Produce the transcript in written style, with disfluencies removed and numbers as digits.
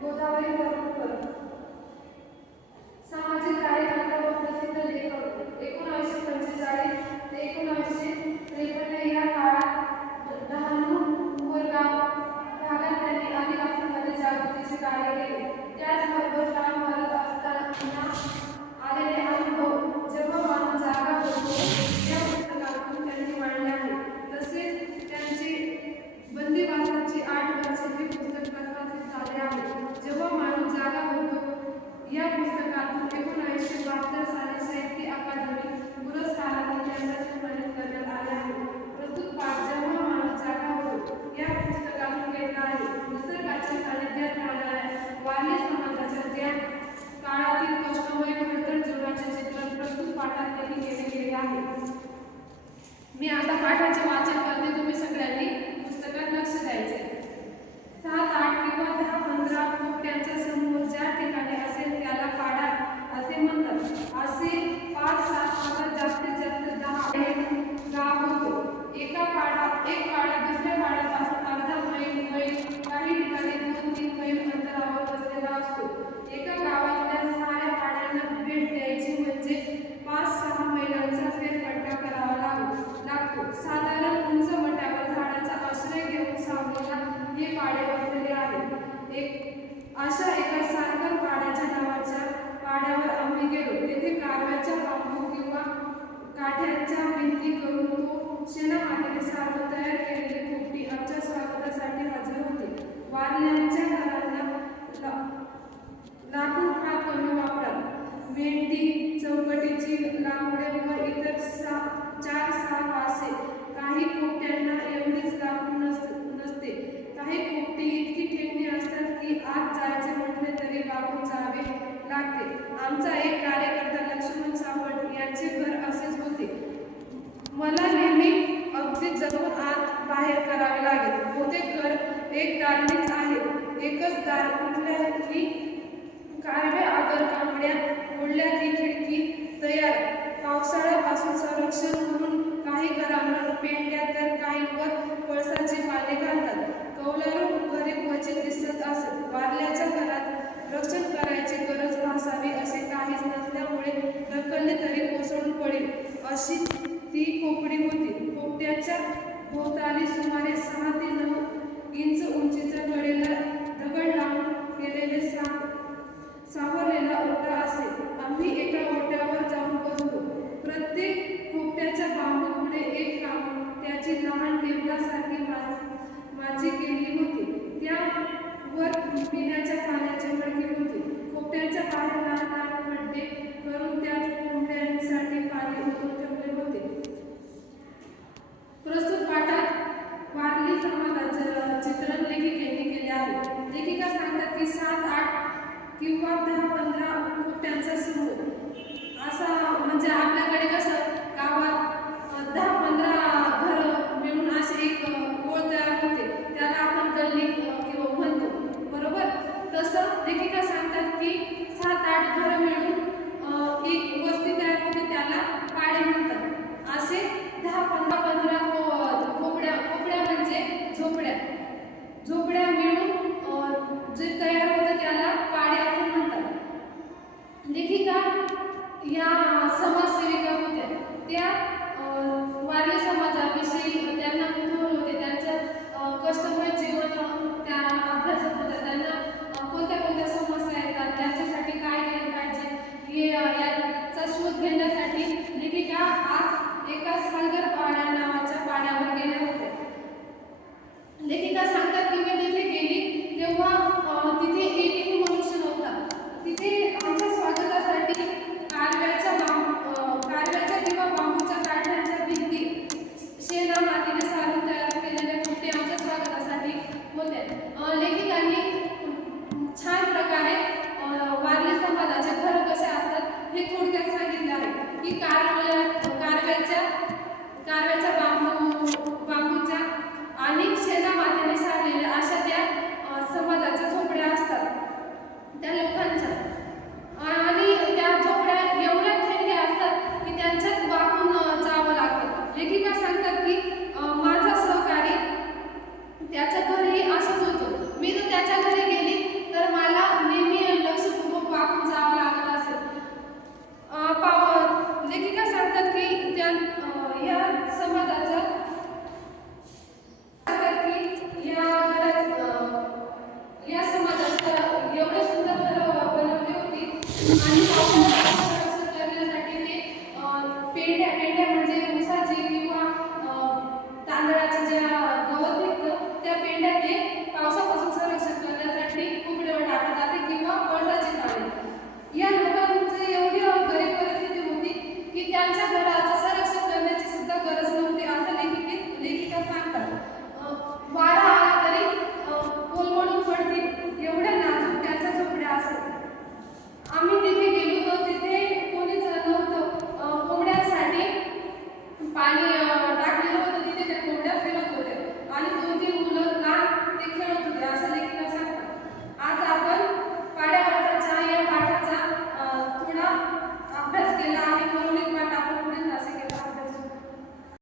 गोदावरी परतकर सामाजिक कार्यकर्ता व प्रसिद्ध लेखक 1945 ते 1953 या काळात डहाणू कोरगाव भागात त्यांनी आदिवासींमध्ये जागृतीचे कार्य केले। त्याचबरोबर काम करत असताना आलेले अनुभव जेव्हा माणूस जागा होतो या पुस्तकातून त्यांनी मांडले आहे। तसेच त्यांची बंदिवासाची 8 वर्षे हे पुस्तक प्रकाशित झाले आहे। जेव्हा माणूस जागा होतो या पुस्तकातून 1972 साली साहित्य अकादमी पुरस्काराने त्यांना सन्मानित करण्यात आले आहे। प्रस्तुत पाठ जेव्हा माणूस जागा होतो या पुस्तकातून घेतला आहे। निसर्गाच्या सानिध्यात राहणाऱ्या वारली समाजाच्या त्या काळातील कष्टमय खडतर जीवनाचे चित्रण प्रस्तुत पाठात त्यांनी केले गेले आहे। मी आता पाठाचे वाचन करते, तुम्ही सगळ्यांनी पुस्तकात लक्ष द्यायचे। 7, 8 किंवा 10, 15 खोपट्यांचा समूह ज्या ठिकाणी असेल त्याला पाडा असे म्हणतात। असे 5, 7 जास्तीत जास्त 10 गाव होतो। एक पाडा दुसऱ्या पाड्यापासून अर्धा मैल काही ठिकाणी 2-3 मैल अंतरावर बसलेला असतो। एका गावातल्या साऱ्या पाड्यांना भेट द्यायची म्हणजे 5-6 मैलांचा फेरफटका करावा लागतो। साधारण उंच मट्यावर झाडाचा आश्रय घेऊन सावलीला हे पाडे बसलेले आहेत। अशा एका सारखर पाड्याच्या नावाच्या पाड्यावर आम्ही गेलो। तेथे कारव्याच्या बांबू किंवा काठ्यांच्या भिंती करून तो शेणामातीने सारवून तयार केलेली खोपटी आमच्या स्वागतासाठी हजर होती। वारल्यांच्या घरांना लाकूड फार कमी वापरात। मेंढी चौकटीची लाकडे व इतर 4-6 वासे। काही खोपट्यांना एवढीच लाकूड नसते। काही खोपटी इतकी ठेवणी असतात की आत जायचे म्हटले तरी वाकून जावे लागते। आमचा एक कार्यकर्ता लक्ष्मण सावंत यांचे घर असेच होते। मला नेहमी अगदी जवळ आत बाहेर करावे लागेल। बहुतेक घर एक दारणीच आहे। एकच दार उठल्या की कारव्या आगर कांबड्या मोडल्या की खिडकी तयार। पावसाळ्यापासून संरक्षण म्हणून काही घरांवर पेंड्या तर काहींवर पळसाची पाने घालतात। कौलारू घरे क्वचित दिसत असत। वारल्याच्या घरात रक्षण करायची गरज भासावी असे काहीच नसल्यामुळे ढकलले तरी कोसळून पडेल अशी ती खोपडी होती। खोपट्याच्या भोवताली सुमारे 6 ते 9 इंच उंचीचा कडेला दगड लावून केलेले सावरलेला ओटा असे। आम्ही एका ओट्यावर जाऊन बसलो। प्रत्येक खोपट्याच्या बांबूपुढे एक त्याची लहान टेबलासारखी माझी केली होती। त्यावर पिण्याच्या पाण्याची मडकी होती। खोपट्याच्या बाहेर लहान लहान खड्डे करून त्यात कोंबड्यांसाठी पाणी ओतून ठेवले होते। प्रस्तुत पाठात वारली समाजाचे चित्रण लेखिकेने केले आहे। लेखिका सांगतात की 7, 8 किंवा 10, 15 खोपट्यांचा समूह असा म्हणजे आपल्याकडे कसं गावात 10-15 घर मिळून असे एक ओळ तयार होते, त्याला आपण गल्ली किंवा म्हणतो, बरोबर। तसं लेखिका सांगतात की 7-8 घर मिळून एक वस्ती तयार होते, त्याला पाडे म्हणतात। असे 10-15 खोपड्या म्हणजे झोपड्या मिळून जे तयार होतं त्याला पाडे असे म्हणतात। लेखिका या समाजसेविका होत्या। त्या वारली समाजाविषयी त्यांना कुतूहल होते। त्यांचं कष्टमय जीवन त्या अभ्यासत होत्या। त्यांना कोणत्या समस्या येतात, त्यांच्यासाठी काय केले पाहिजे हे याचा शोध घेण्यासाठी लेखिका आज एका सालगर पाड्या नावाच्या पाड्यावर गेल्या होत्या। लेखिका सांगतात की मी तिथे गेली तेव्हा तिथे एकही मनुष्य नव्हता। तिथे आमच्या स्वागतासाठी कारव्याच्या किंवा बांबूच्या काठ्यांच्या भिंती शेणा मातीने सारून तयार केलेल्या खोपटी आमच्या स्वागतासाठी होत्या। लेखिकांनी छान प्रकारे वारली समाजाचे घर कसे असतात हे थोडक्यात सांगितले आहे की कारव्याच्या बांबूच्या आणि शेणा मातीने सारलेल्या अशा त्या समाजाच्या झोपड्या असतात त्या लोकांच्या। आणि त्या झोपड्या एवढ्या ठेंग्या असतात की त्यांच्यात वाकून जावं लागतं। लेखिका सांगतात की माझा सहकारी त्याच्या घरी आणि पावसाळ्यात